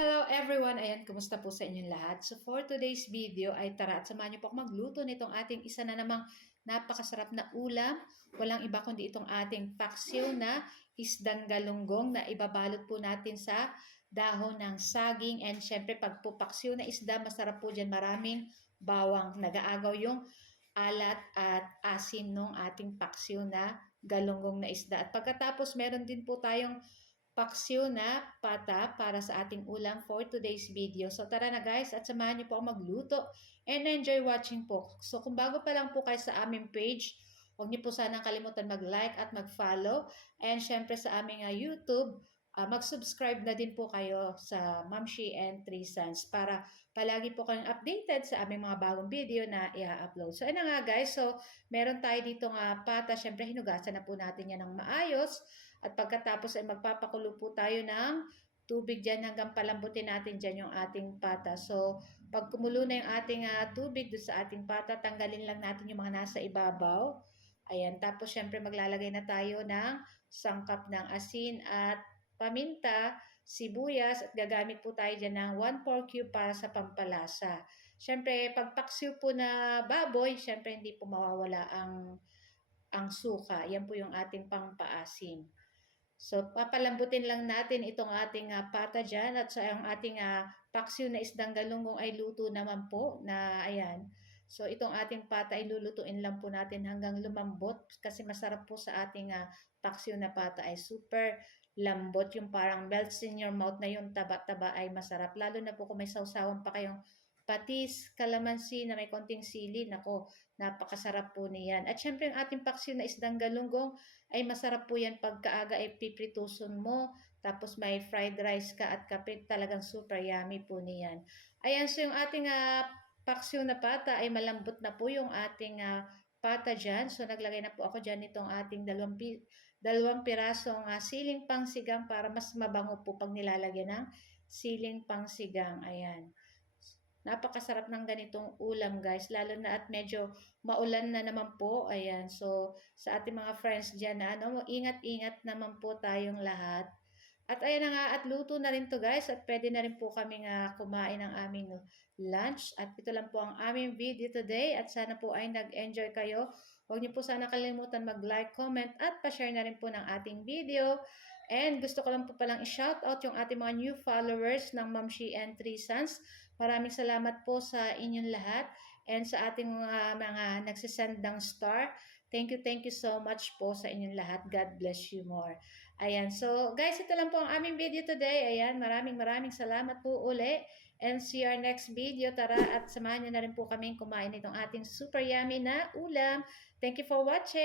Hello everyone! Ayan, kumusta po sa inyong lahat? So for today's video ay tara at samahan niyo po ako magluto nitong ating isa na namang napakasarap na ulam. Walang iba kundi itong ating paksiw na isdang galunggong na ibabalot po natin sa dahon ng saging. And syempre pag po paksiw na isda, masarap po dyan, maraming bawang. Nag-aagaw yung alat at asim ng ating paksiw na galunggong na isda. At pagkatapos meron din po tayong paksiw na pata para sa ating ulam for today's video. So tara na guys at samahan niyo po ako magluto and enjoy watching po. So kung bago pa lang po kayo sa aming page, huwag niyo po sanang kalimutan mag-like at mag-follow. And syempre sa aming YouTube, mag-subscribe na din po kayo sa Mamshi and Three Sons para palagi po kayong updated sa aming mga bagong video na i-upload. So ayun nga guys, so meron tayo dito nga pata. Syempre hinugasan na po natin yan ng maayos. At pagkatapos ay magpapakulo po tayo ng tubig dyan hanggang palambutin natin dyan yung ating pata. So, pag kumulo na yung ating tubig doon sa ating pata, tanggalin lang natin yung mga nasa ibabaw. Ayan, tapos syempre maglalagay na tayo ng sangkap ng asin at paminta, sibuyas, at gagamit po tayo dyan ng 1/4 cube para sa pampalasa. Syempre, pag paksiw po na baboy, syempre hindi po mawawala ang suka. Yan po yung ating pampaasim. So, papalambutin lang natin itong ating pata dyan at sa ang ating paksiw na isdang galunggong ay luto naman po na ayan. So, itong ating pata ay lulutuin lang po natin hanggang lumambot kasi masarap po sa ating paksiw na pata ay super lambot. Yung parang melts in your mouth na yung taba-taba ay masarap. Lalo na po kung may sausawan pa kayong patis, kalamansi na may konting sili. Nako, napakasarap po niyan. At syempre ang ating paksiw na isdang galunggong ay masarap po yan pagkaaga ay piprituson mo. Tapos may fried rice ka at kape. Talagang super yummy po niyan. Ayan, so yung ating paksiw na pata ay malambot na po yung ating pata dyan. So naglagay na po ako dyan itong ating dalawang pirasong siling pangsigang para mas mabango po pag nilalagyan ng siling pangsigang. Ayan. Napakasarap ng ganitong ulam guys, lalo na at medyo maulan na naman po. Ayan, so sa ating mga friends dyan na ingat-ingat naman po tayong lahat. At ayan na nga, at luto na rin to guys, at pwede na rin po kami kumain ng aming lunch. At ito lang po ang aming video today, at sana po ay nag-enjoy kayo. Huwag niyo po sana kalimutan mag-like, comment, at pa-share na rin po ng ating video. And gusto ko lang po palang i-shoutout yung ating mga new followers ng Mamshi and Three Sons. Maraming salamat po sa inyong lahat and sa ating mga nagsisend ng star. Thank you so much po sa inyong lahat. God bless you more. Ayan, so guys, ito lang po ang aming video today. Ayan, maraming salamat po uli. And see our next video. Tara at samahan niyo na rin po kami kumain itong ating super yummy na ulam. Thank you for watching.